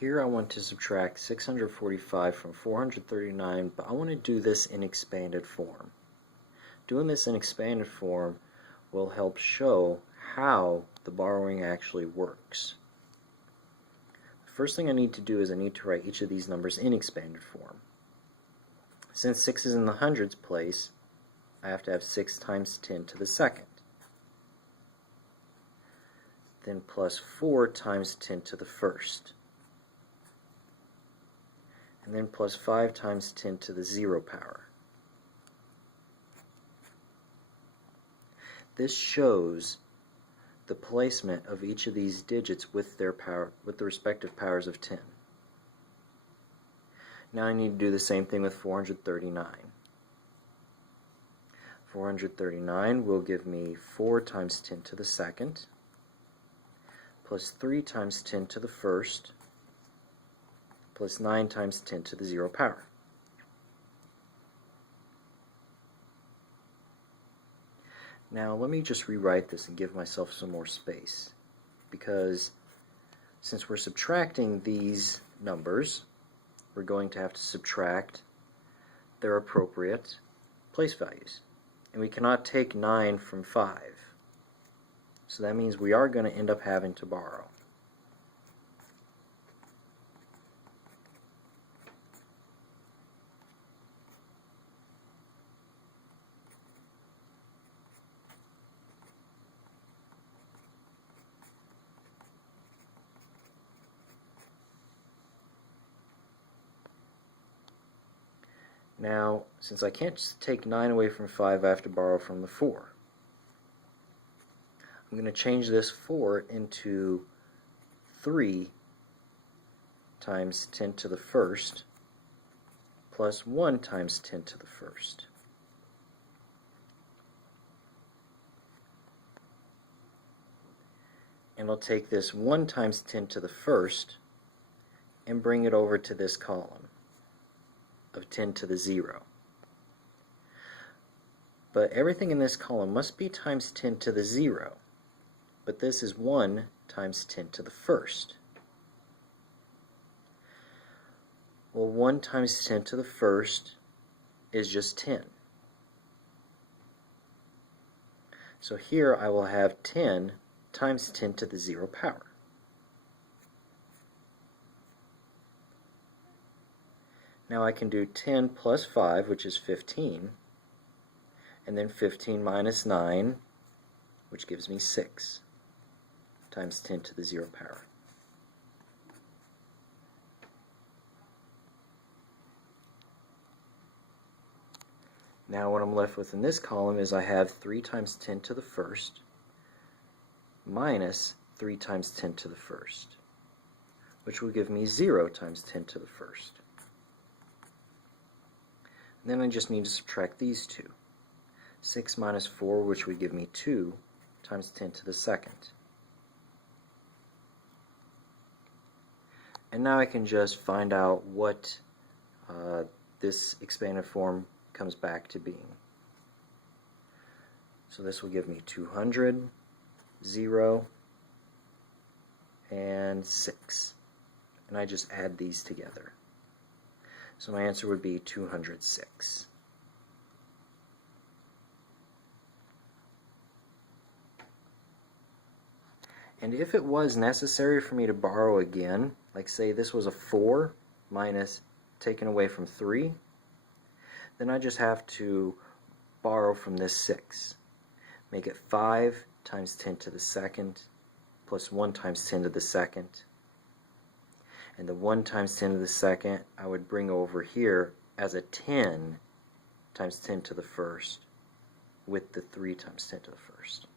Here I want to subtract 645 from 439, but I want to do this in expanded form. Doing this in expanded form will help show how the borrowing actually works. The first thing I need to do is I need to write each of these numbers in expanded form. Since 6 is in the hundreds place, I have to have 6 times 10 to the second. Then plus 4 times 10 to the first. And then plus 5 times 10 to the 0 power. This shows the placement of each of these digits with their power, with the respective powers of 10. Now I need to do the same thing with 439. 439 will give me 4 times 10 to the second, plus 3 times 10 to the first, plus 9 times 10 to the 0 power. Now let me just rewrite this and give myself some more space, because since we're subtracting these numbers, we're going to have to subtract their appropriate place values. And we cannot take 9 from 5. So that means we are going to end up having to borrow. Now, since I can't just take 9 away from 5, I have to borrow from the 4. I'm going to change this 4 into 3 times 10 to the first plus 1 times 10 to the first. And I'll take this 1 times 10 to the first and bring it over to this column of 10 to the 0. But everything in this column must be times 10 to the 0. But this is 1 times 10 to the first. Well, 1 times 10 to the first is just 10. So here I will have 10 times 10 to the 0 power. Now I can do 10 plus 5, which is 15, and then 15 minus 9, which gives me 6, times 10 to the 0 power. Now what I'm left with in this column is I have 3 times 10 to the first minus 3 times 10 to the first, which will give me 0 times 10 to the first. And then I just need to subtract these two. 6 minus 4, which would give me 2 times 10 to the second. And now I can just find out what this expanded form comes back to being. So this will give me 200, 0, and 6. And I just add these together. So my answer would be 206. And if it was necessary for me to borrow again, like say this was a 4 minus taken away from 3, then I just have to borrow from this 6. Make it 5 times 10 to the second plus 1 times 10 to the second. And the 1 times 10 to the second I would bring over here as a 10 times 10 to the first with the 3 times 10 to the first.